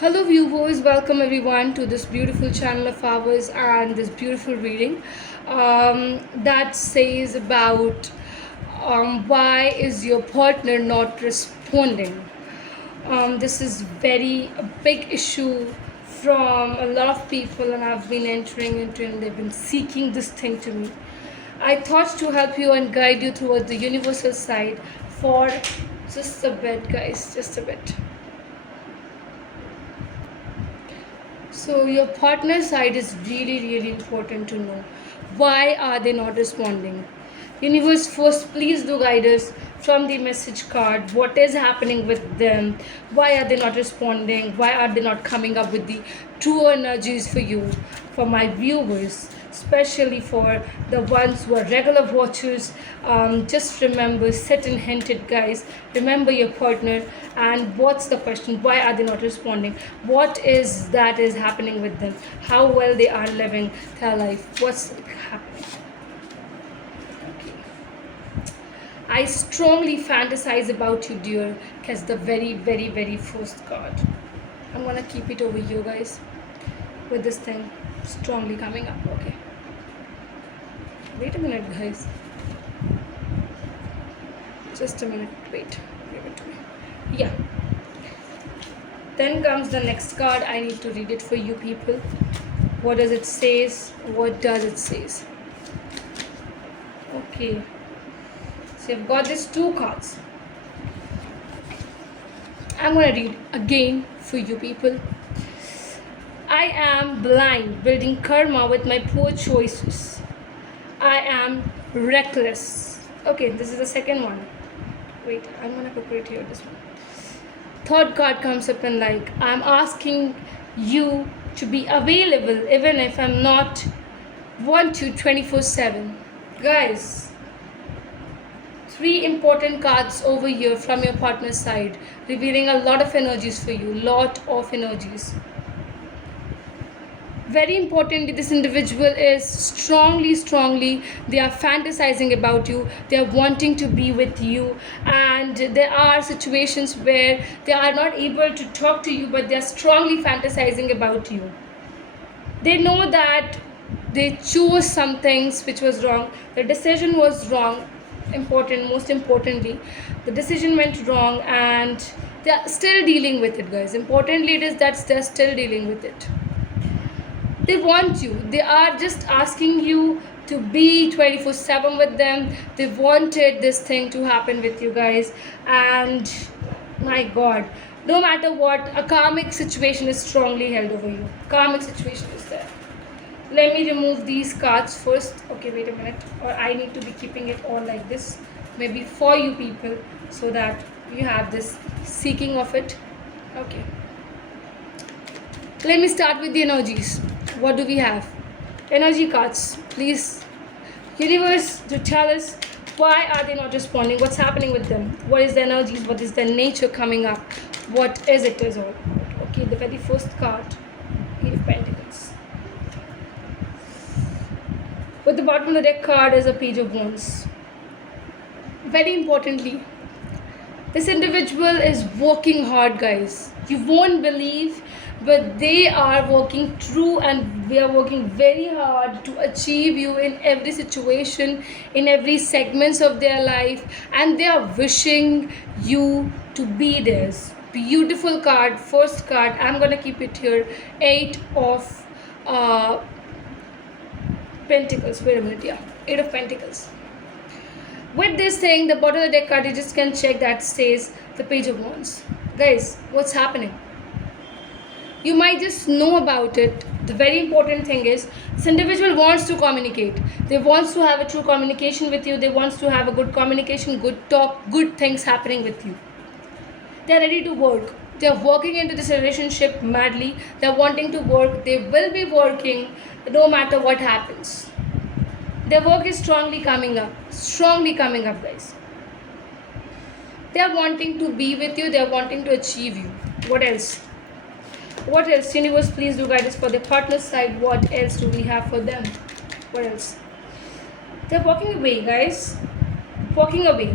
Hello, viewers. Welcome everyone to this beautiful channel of ours and this beautiful reading that says about why is your partner not responding. This is very a big issue from a lot of people, and I've been entering into and they've been seeking this thing to me. I thought to help you and guide you towards the universal side for just a bit, guys, just a bit. So your partner side is really important to know. Why are they not responding? Universe, first please do guide us from the message card. What is happening with them? Why are they not responding? Why are they not coming up with the true energies for you, for my viewers, especially for the ones who are regular watchers? Just remember, set and hint it, guys. Remember your partner. And what's the question? Why are they not responding? What is that is happening with them? How well they are living their life? What's happening? I strongly fantasize about you, dear, because the very first card. I'm gonna keep it over you guys with this thing strongly coming up. Okay. Wait a minute, guys. Just a minute. Wait. Give it to me. Yeah. Then comes the next card. I need to read it for you people. What does it says? What does it says? Okay. So you've got these two cards. I'm gonna read again for you people. I am blind, building karma with my poor choices. I am reckless. Okay, this is the second one. Wait, I'm gonna put it here, this one. Third card comes up and like, I'm asking you to be available even if I'm not want to 24/7. Guys, three important cards over here from your partner's side, revealing a lot of energies for you, lot of energies. Very importantly, this individual is strongly they are fantasizing about you, they are wanting to be with you, and there are situations where they are not able to talk to you, but they are strongly fantasizing about you. They know that they chose some things which was wrong, the decision was wrong, most importantly the decision went wrong, and they are still dealing with it, guys. Importantly, it is that they're still dealing with it. They want you, they are just asking you to be 24/7 with them. They wanted this thing to happen with you guys, and my god, no matter what, a karmic situation is strongly held over you. Karmic situation is there. Let me remove these cards first. Okay, wait a minute, or I need to be keeping it all like this, maybe for you people, so that you have this seeking of it. Okay, let me start with the energies. What do we have? Energy cards, please. Universe, to tell us why are they not responding, what's happening with them, what is the energies, what is the nature coming up, what is it is all about. Okay, the very first card, Eight of Pentacles. With the bottom of the deck card is a Page of Wands. Very importantly, this individual is working hard, guys. You won't believe, but they are working true, and they are working very hard to achieve you in every situation, in every segments of their life, and they are wishing you to be theirs. Beautiful card, first card. I'm gonna keep it here. Eight of Pentacles. Wait a minute, yeah. Eight of Pentacles. With this thing, the bottom of the deck card, you just can check that says the Page of Wands. Guys, what's happening? You might just know about it. The very important thing is this individual wants to communicate. They wants to have a true communication with you. They wants to have a good communication, good talk, good things happening with you. They're ready to work. They're working into this relationship madly. They're wanting to work. They will be working no matter what happens. Their work is strongly coming up, guys. They are wanting to be with you. They are wanting to achieve you. What else? What else? Universe, please do guide us for the partner side. What else do we have for them? What else? They're walking away, guys. Walking away.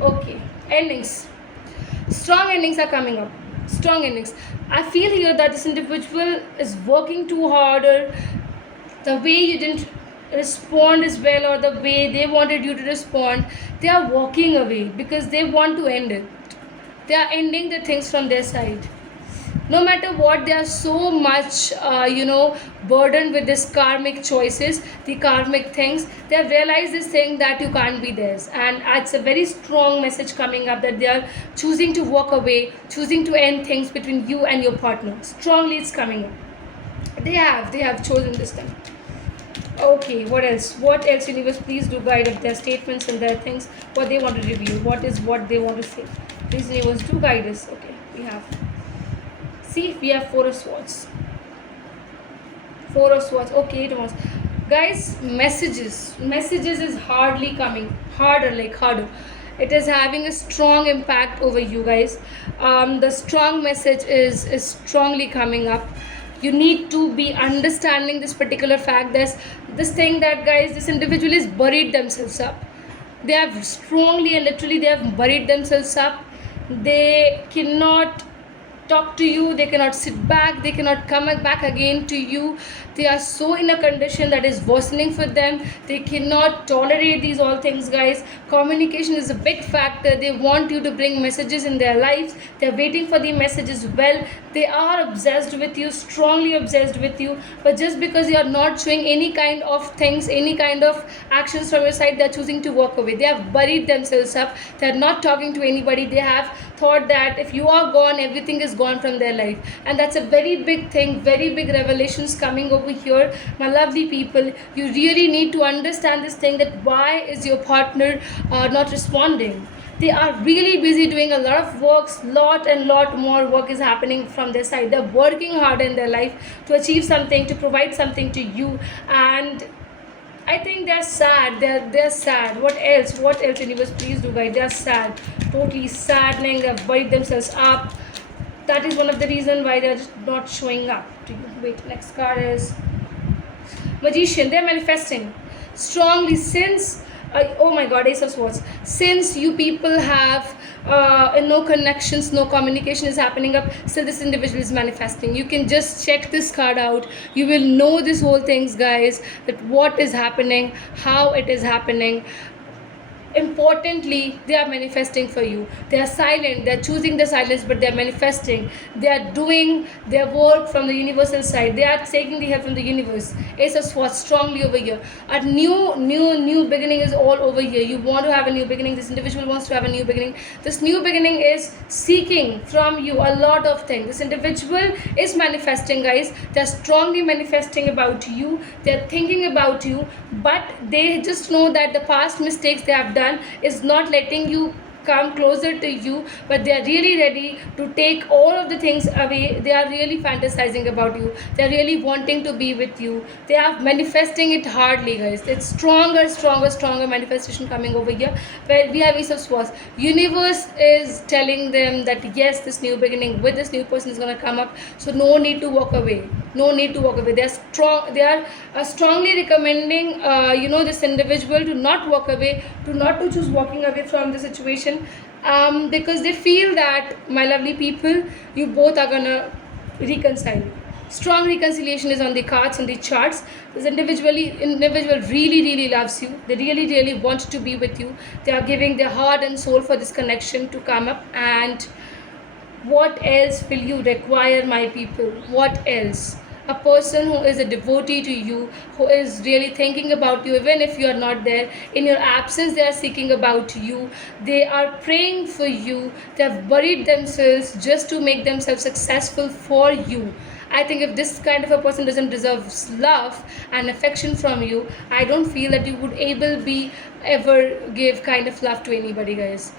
Okay. Endings. Strong endings are coming up. Strong endings. I feel here that this individual is working too harder. The way you didn't respond as well, or the way they wanted you to respond, they are walking away because they want to end it. They are ending the things from their side. No matter what, they are so much burdened with this karmic choices, the karmic things. They have realized this thing that you can't be theirs, and it's a very strong message coming up that they are choosing to walk away, choosing to end things between you and your partner. Strongly it's coming up. They have chosen this thing. Okay, what else? What else, universe? Please do guide up their statements and their things, what they want to reveal, what they want to say. Please, universe, do guide us. Okay, we have. See, we have Four of Swords. Four of Swords. Okay, it was. Guys, messages. Messages is hardly coming. Harder. It is having a strong impact over you guys. The strong message is strongly coming up. You need to be understanding this particular fact. There's this thing that, guys, this individual is buried themselves up. They have strongly and literally they have buried themselves up. They cannot talk to you, they cannot sit back, they cannot come back again to you. They are so in a condition that is worsening for them. They cannot tolerate these all things, guys. Communication is a big factor. They want you to bring messages in their lives. They're waiting for the messages. Well, they are obsessed with you, strongly obsessed with you, but just because you are not showing any kind of things, any kind of actions from your side, they're choosing to walk away. They have buried themselves up. They're not talking to anybody. They have thought that if you are gone, everything is gone from their life, and that's a very big thing, very big revelations coming over here, my lovely people. You really need to understand this thing, that why is your partner not responding. They are really busy doing a lot of works, lot more work is happening from their side. They're working hard in their life to achieve something, to provide something to you, and I think they're sad. They're sad. What else? What else, universe? Please do guide. They're sad. Totally saddening. They've buried themselves up. That is one of the reasons why they're just not showing up to you. Wait, next card is Magician. They're manifesting strongly since oh my god, Ace of Swords. Since you people have no connections, no communication is happening up, still this individual is manifesting. You can just check this card out. You will know this whole things, guys, that what is happening, how it is happening. Importantly, they are manifesting for you. They are silent, they are choosing the silence, but they are manifesting. They are doing their work from the universal side. They are taking the help from the universe. Ace of Swords strongly over here. A new beginning is all over here. You want to have a new beginning. This individual wants to have a new beginning. This new beginning is seeking from you a lot of things. This individual is manifesting, guys. They are strongly manifesting about you. They are thinking about you, but they just know that the past mistakes they have done is not letting you come closer to you, but they are really ready to take all of the things away. They are really fantasizing about you. They are really wanting to be with you. They are manifesting it hardly, guys. It's stronger manifestation coming over here, where we have Ace of Swords. Universe is telling them that yes, this new beginning with this new person is going to come up, so no need to walk away. No need to walk away. They are strong. They are strongly recommending this individual to not walk away, to not to choose walking away from the situation, because they feel that, my lovely people, you both are gonna reconcile. Strong reconciliation is on the cards and the charts. This individual really loves you. They really want to be with you. They are giving their heart and soul for this connection to come up. And what else will you require, my people? What else? A person who is a devotee to you, who is really thinking about you, even if you are not there. In your absence, they are seeking about you. They are praying for you. They have buried themselves just to make themselves successful for you. I think if this kind of a person doesn't deserve love and affection from you, I don't feel that you would ever give kind of love to anybody, guys.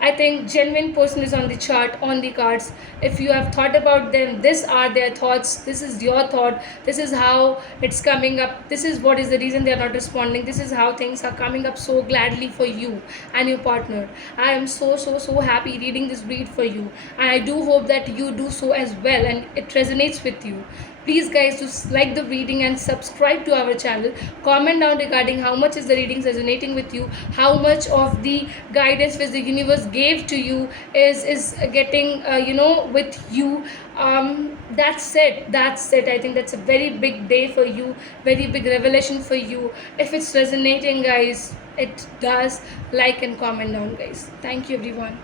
I think genuine person is on the chart, on the cards. If you have thought about them, these are their thoughts. This is your thought. This is how it's coming up. This is what is the reason they are not responding. This is how things are coming up so gladly for you and your partner. I am so happy reading this read for you, and I do hope that you do so as well, and it resonates with you. Please guys, just like the reading and subscribe to our channel. Comment down regarding how much is the readings resonating with you, how much of the guidance which the universe gave to you is getting with you. That's it. I think that's a very big day for you, very big revelation for you. If it's resonating guys, it does, like and comment down guys. Thank you everyone.